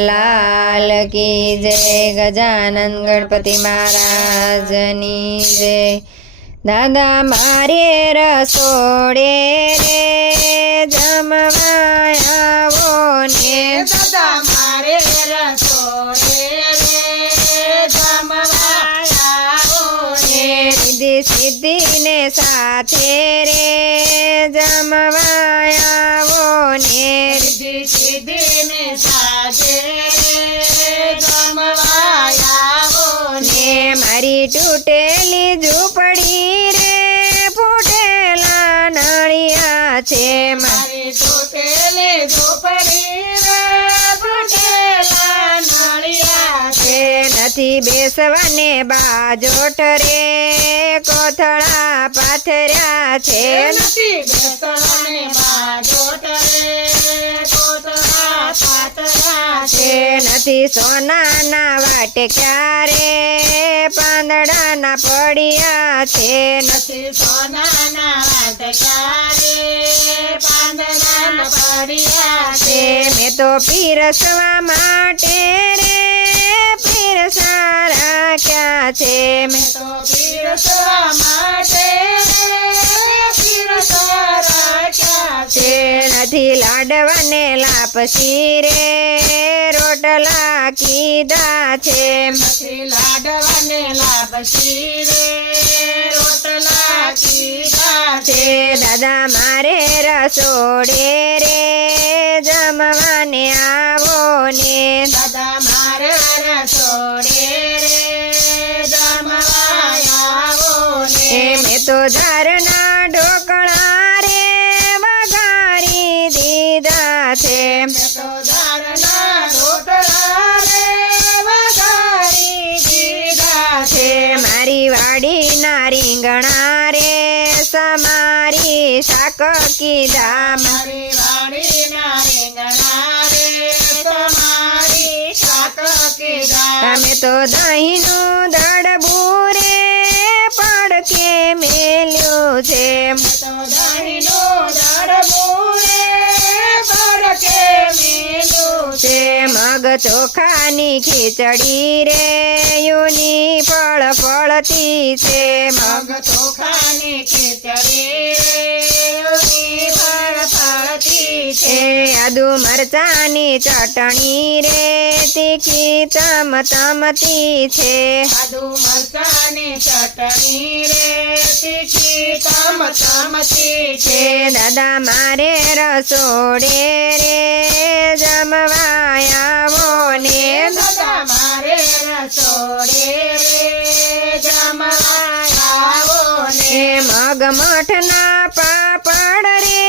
लाल की जय गजानन गणपति महाराजनी जय। दादा मारे रसोड़े रे जमवा आवो ने दादा मारे रसोड़े रे जमवा आवो ने। रिद्धि सिद्धि ने साथे रे जमवा आवो ने। रिद्धि सिद्धि ने साथे रे जमवा आवो ने। मारी तूटेली झूपड़ी रे फूटेला नळिया छे। मारी तूटेली झूपड़ी रे फूटेला नळिया छे। નથી બેસવાને બાજોટ રે કોથળા પાથર્યા છે। નથી બેસવાને બાજોટ રે કોથળા પાથર્યા છે। નથી સોનાના વાટક્યા રે પાંદડાના પડિયા છે। નથી સોનાના વાટક્યા રે પાંદડાના પડિયા છે। મેં તો પીરસવા માટે રે પીરસા રાખ્યા છે। મેં તો પીરસવા માટે પીરસા રાખ્યા છે। નથી લાડવાને લાપસી રે રોટલા કીધા છે। નથી લાડવાને લાપસી રે રોટલા કીધા છે। દાદા મારે રસોડે રે જમવાને આવો ને। દાદા મારે રસોડે રે જમવા આવો ને। મેં તો ઝારના ઢોકળા રે વઘારી દીધા છે। મેં તો ઝારના ઢોકળા રે વઘારી દીધા છે। મારી વાડીના રીંગણા રે સમારી શાક કીધા। મારી વાડીના રીંગણા રે તમારી શાક કીધા। તમે તો દહીંનું દડબું રે પડકે મેલ્યું છે। તો દહીંનું દડબું રે પડકે મેલ્યું છે। મગ ચોખાની ખીચડી રે યુની ફળ ફળતી છે। મગ ચોખાની ખીચડી રે ફળ ફળતી છે। આદુ મરચાની ચટણી રે તીખી તમતમતી છે। આદુ મરચાની ચટણી રે તીખી તમતમતી છે। દાદા મારે રસોડે રે જમવા આવો ને। દાદા મારે રસોડે રે જમવા આવો ને। મગ મઠના પાપડ રે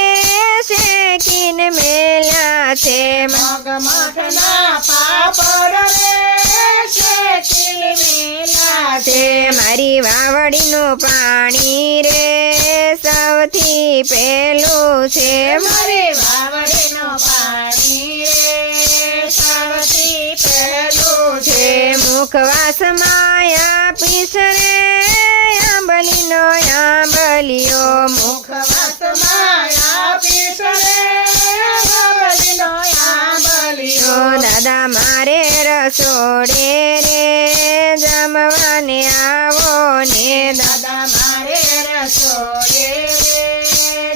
શેકીને મેલ્યા છે। મગ મઠના પાપડ રે શેકીને મેલ્યા છે। મારી વાવડીનું પાણી રે સૌથી પહેલું છે। મારી વાવડીનું પાણી રે સૌથી પહેલું છે। મુખવાસમાં આપીશ રે આંબલીનો આંબલીઓ। મુખવાસમાં આપીશ રે આંબલીનો આંબલીઓ। દાદા મારે રસોડે રે જમવાને આવો ને। દાદા મારે રસોડે રે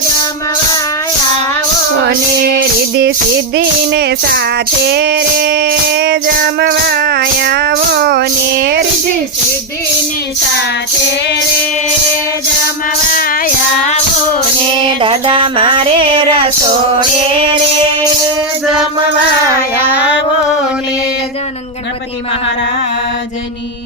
જમવા આવો ને। रिद्धि सिद्धि ने साथे रे जमवा आवो ने। रिद्धि सिद्धि ने साथे रे जमवा आवो ने। दादा मारे रसोड़े रे जमवा आवो ने। गजानन गणपति महाराज।